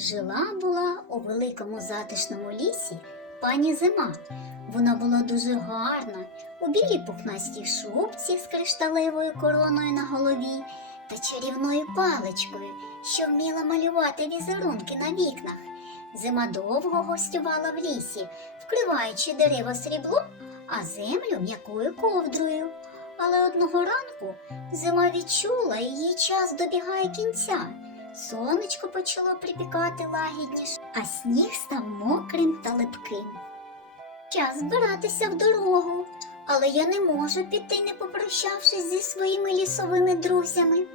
Жила була у великому затишному лісі пані зима. Вона була дуже гарна, у білій пухнастій шубці з кришталевою короною на голові та чарівною паличкою, що вміла малювати візерунки на вікнах. Зима довго гостювала в лісі, вкриваючи дерева сріблом, а землю м'якою ковдрою. Але одного ранку зима відчула, її час добігає кінця. Сонечко почало припікати лагідніше, а сніг став мокрим та липким. Час збиратися в дорогу, але я не можу піти, не попрощавшись зі своїми лісовими друзями.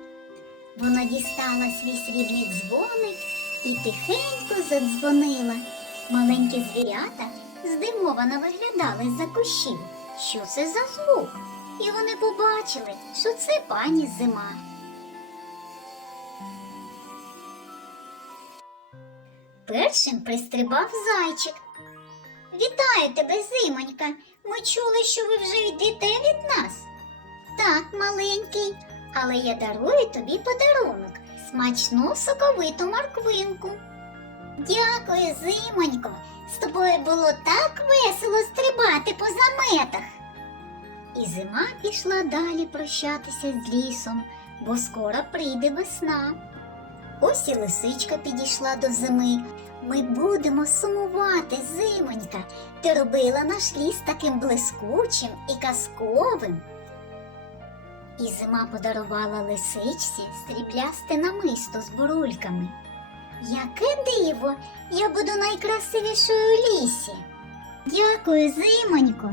Вона дістала свій срібний дзвоник і тихенько задзвонила. Маленькі звірята здивовано виглядали з-за кущів. Що це за звук? І вони побачили, що це пані зима. Першим пристрибав зайчик. Вітаю тебе, зимонька. Ми чули, що ви вже йдете від нас. Так, маленький, але я дарую тобі подарунок смачну соковиту морквинку. Дякую, зимонько. З тобою було так весело стрибати по заметах. І зима пішла далі прощатися з лісом, бо скоро прийде весна. Ось і лисичка підійшла до зими. Ми будемо сумувати, зимонька. Ти робила наш ліс таким блискучим і казковим. І зима подарувала лисичці сріблясте намисто з бурульками. Яке диво! Я буду найкрасивішою у лісі. Дякую, зимонько.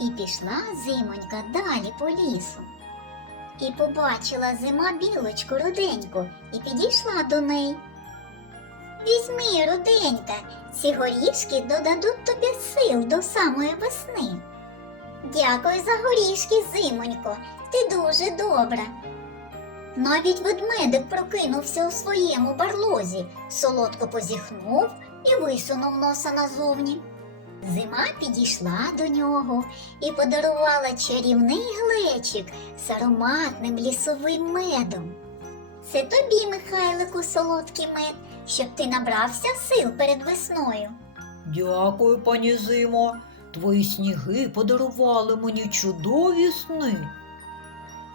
І пішла зимонька далі по лісу. І побачила зима білочку руденьку і підійшла до неї. Візьми, руденька, ці горішки додадуть тобі сил до самої весни. Дякую за горішки, зимонько, ти дуже добра. Навіть ведмедик прокинувся у своєму барлозі, солодко позіхнув і висунув носа назовні. Зима підійшла до нього і подарувала чарівний глечик з ароматним лісовим медом. Це тобі, Михайлику, солодкий мед, щоб ти набрався сил перед весною. Дякую, пані Зимо. Твої сніги подарували мені чудові сни.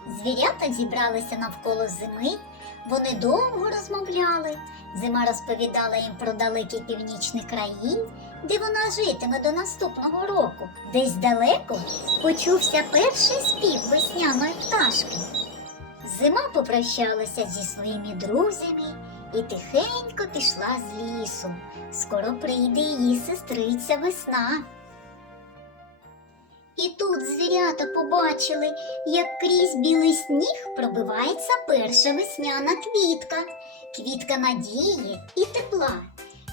Звірята зібралися навколо зими, вони довго розмовляли. Зима розповідала їм про далекі північні краї, де вона житиме до наступного року. Десь далеко почувся перший спів весняної пташки. Зима попрощалася зі своїми друзями і тихенько пішла з лісу. Скоро прийде її сестриця весна. І тут звірята побачили, як крізь білий сніг пробивається перша весняна квітка, квітка надії і тепла.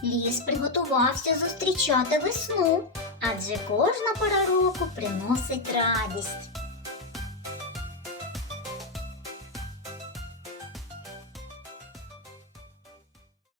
Ліс приготувався зустрічати весну, адже кожна пора року приносить радість.